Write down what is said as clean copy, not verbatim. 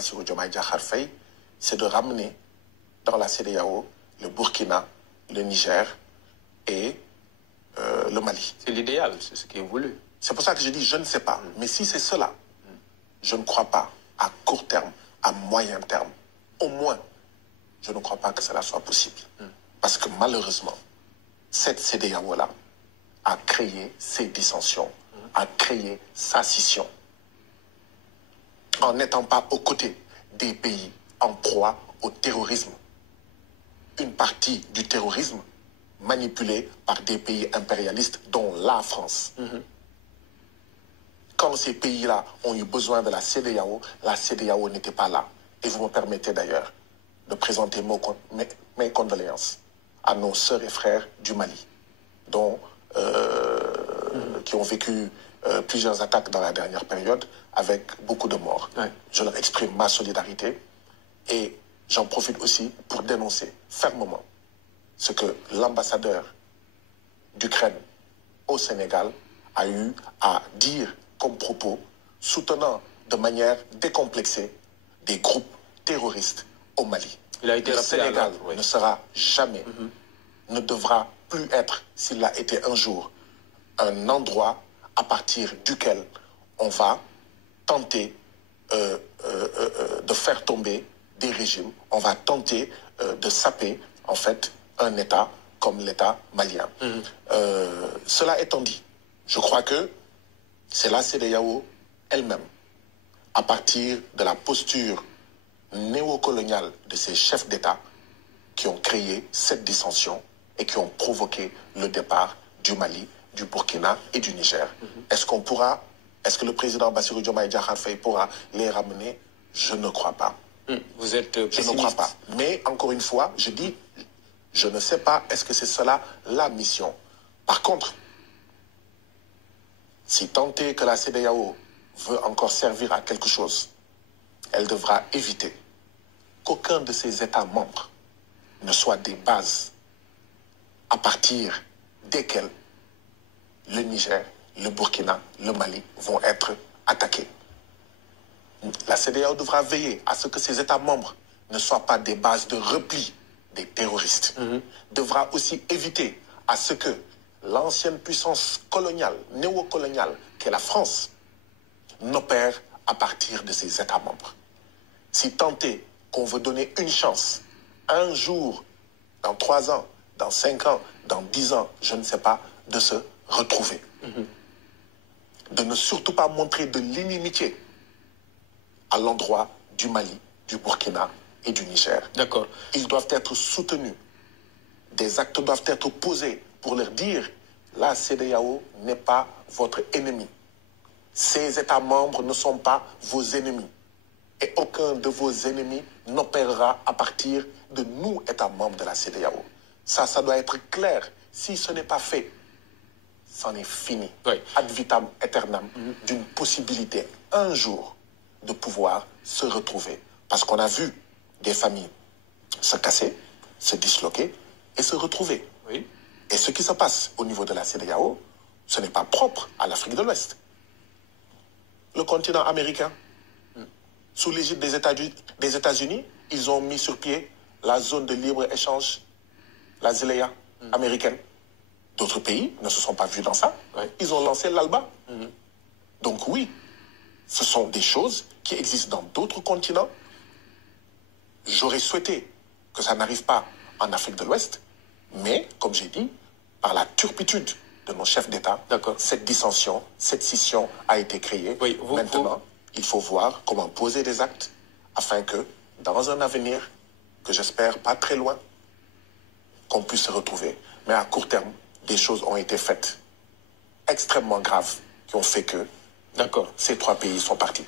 Bassirou Diomaye Diakhar Faye, c'est de ramener dans la CEDEAO le Burkina, le Niger et le Mali. C'est l'idéal, c'est ce qui est voulu. C'est pour ça que je dis je ne sais pas. Mais si c'est cela, je ne crois pas à court terme, à moyen terme. Au moins, je ne crois pas que cela soit possible. Parce que malheureusement, cette CEDEAO-là a créé ces dissensions, a créé sa scission. En n'étant pas aux côtés des pays en proie au terrorisme. Une partie du terrorisme manipulée par des pays impérialistes, dont la France. Quand ces pays-là ont eu besoin de la CEDEAO n'était pas là. Et vous me permettez d'ailleurs de présenter mes condoléances à nos sœurs et frères du Mali, qui ont vécu plusieurs attaques dans la dernière période avec beaucoup de morts. Ouais. Je leur exprime ma solidarité et j'en profite aussi pour dénoncer fermement ce que l'ambassadeur d'Ukraine au Sénégal a eu à dire comme propos, soutenant de manière décomplexée des groupes terroristes au Mali. Il a été le rappelé Sénégal oui. ne sera jamais, ne devra plus être, s'il l'a été un jour, un endroit à partir duquel on va tenter de faire tomber des régimes, on va tenter de saper en fait un État comme l'État malien. Cela étant dit, je crois que c'est la CEDEAO elle-même, à partir de la posture néocoloniale de ces chefs d'État, qui ont créé cette dissension et qui ont provoqué le départ du Mali, du Burkina et du Niger. Est-ce que le président Bassirou Diomaye Diakhar Faye pourra les ramener? Je ne crois pas. Vous êtes pessimiste. Je ne crois pas. Mais encore une fois, je dis, je ne sais pas, est-ce que c'est cela la mission? Par contre, si tant est que la CEDEAO veut encore servir à quelque chose, elle devra éviter qu'aucun de ses États membres ne soit des bases à partir desquelles le Niger, le Burkina, le Mali vont être attaqués. La CEDEAO devra veiller à ce que ses États membres ne soient pas des bases de repli des terroristes. Devra aussi éviter à ce que l'ancienne puissance coloniale, néocoloniale, qu'est la France, n'opère à partir de ses États membres. Si tant est qu'on veut donner une chance, un jour, dans 3 ans, dans 5 ans, dans 10 ans, je ne sais pas, de se retrouver. De ne surtout pas montrer de l'inimitié à l'endroit du Mali, du Burkina et du Niger. D'accord. Ils doivent être soutenus. Des actes doivent être posés pour leur dire la CEDEAO n'est pas votre ennemi. Ces États membres ne sont pas vos ennemis. Et aucun de vos ennemis n'opérera à partir de nous, États membres de la CEDEAO. Ça doit être clair. Si ce n'est pas fait, c'en est fini. Oui. Ad vitam aeternam, d'une possibilité un jour de pouvoir se retrouver. Parce qu'on a vu des familles se casser, se disloquer et se retrouver. Oui. Et ce qui se passe au niveau de la CEDEAO, ce n'est pas propre à l'Afrique de l'Ouest. Le continent américain, sous l'égide des États-Unis, ils ont mis sur pied la zone de libre-échange, la ZLEA américaine. D'autres pays ne se sont pas vus dans ça. Ouais. Ils ont lancé l'ALBA. Donc oui, ce sont des choses qui existent dans d'autres continents. J'aurais souhaité que ça n'arrive pas en Afrique de l'Ouest, mais, comme j'ai dit, par la turpitude de nos chefs d'État, cette dissension, cette scission a été créée. Oui, Maintenant, il faut voir comment poser des actes afin que, dans un avenir que j'espère pas très loin, qu'on puisse se retrouver. Mais à court terme, des choses ont été faites extrêmement graves qui ont fait que ces 3 pays sont partis.